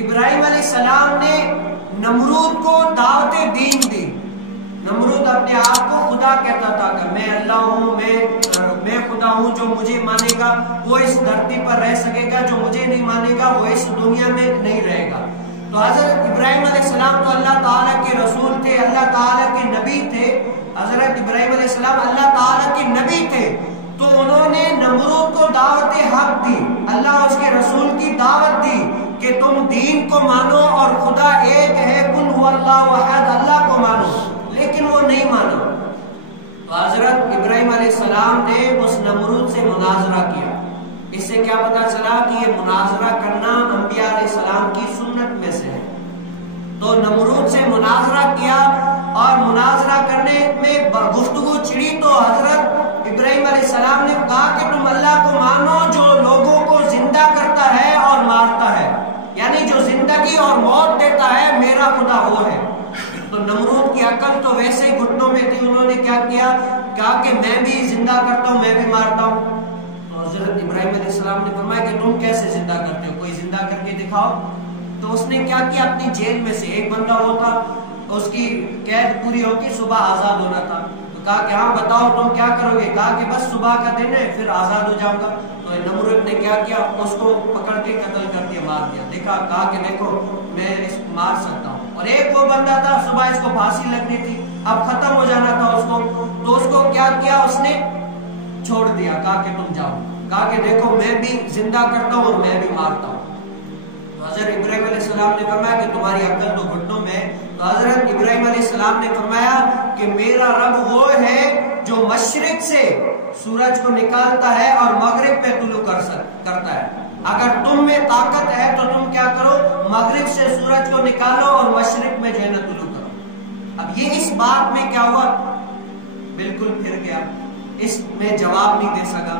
ابراہیم علیہ السلام نے نمرود کو دعوت دین دی. نمرود اپنے آپ کو خدا کہتا تھا کہ میں اللہ ہوں، میں خدا ہوں، جو مجھے مانے گا وہ اس دھرتی پر رہ سکے گا، جو مجھے نہیں مانے گا وہ اس دنیا میں نہیں رہے گا. تو حضرت ابراہیم علیہ السلام تو اللہ تعالیٰ کے رسول تھے، اللہ تعالیٰ کے نبی تھے. حضرت ابراہیم علیہ السلام اللہ تعالیٰ کے نبی تھے، تو انہوں نے نمرود کو دعوت حق دی، اللہ اس کے رسول کی دعوت دی کہ تم دین کو مانو اور خدا ایک ہے، قل هو اللہ احد، اللہ کو مانو. لیکن وہ نہیں مانا. تو حضرت ابراہیم علیہ السلام نے اس نمرود سے مناظرہ کیا. اس سے کیا پتا چلا کہ یہ مناظرہ کرنا انبیاء علیہ السلام کی سنت میں سے ہے. تو نمرود سے مناظرہ کیا اور مناظرہ کرنے میں گفتگو چھڑی تو حضرت ابراہیم علیہ السلام نے کہا کہ تم اللہ کو مانو جو لوگوں کو زندہ کرتا ہے اور مارتا ہے، یعنی جو زندگی اور موت دیتا ہے میرا خدا وہ ہے. تو نمرود کی عقل تو ویسے ہی گھٹنوں میں تھی. انہوں نے کیا کیا، کہا کہ میں بھی زندہ کرتا ہوں، میں بھی مارتا ہوں. تو حضرت ابراہیم علیہ السلام نے فرمایا کہ تم کیسے زندہ کرتے ہو، کوئی زندہ کر کے دکھاؤ. تو اس نے کیا کیا، اپنی جیل میں سے ایک بندہ ہوتا، اس کی قید پوری ہوگی، صبح آزاد ہونا تھا. تو کہا کہ ہاں بتاؤ تم کیا کرو گے. کہا کہ بس صبح کا دن ہے پھر آزاد ہو جاؤں گا. تو نمرود نے کیا کیا، اس کو پکڑ کے قتل کر دیا، مار دیا. دیکھا، کہا کہ دیکھو میں اس کو مار سکتا ہوں. اور ایک وہ بندہ تھا، صبح اس کو پھانسی لگنی تھی، اب ختم ہو جانا تھا اس کو. تو اس کو کیا کیا، اس نے چھوڑ دیا. کہا کہ تم جاؤ. کہا کہ دیکھو میں بھی زندہ کرتا ہوں اور میں بھی مارتا ہوں. تو حضرت ابراہیم علیہ السلام نے فرمایا کہ تمہاری عقل تو گھٹنوں میں. تو حضرت ابراہیم علیہ السلام نے فرمایا کہ میرا رب وہ ہے جو مشرق سے سورج کو نکالتا ہے اور مغرب پہ طلوع کرتا ہے. اگر تم میں طاقت ہے تو تم کیا کرو، مغرب سے سورج کو نکالو اور مشرق میں جو ہے نا طلوع کرو. اب یہ اس بات میں کیا ہوا، بالکل پھر گیا، اس میں جواب نہیں دے سکا.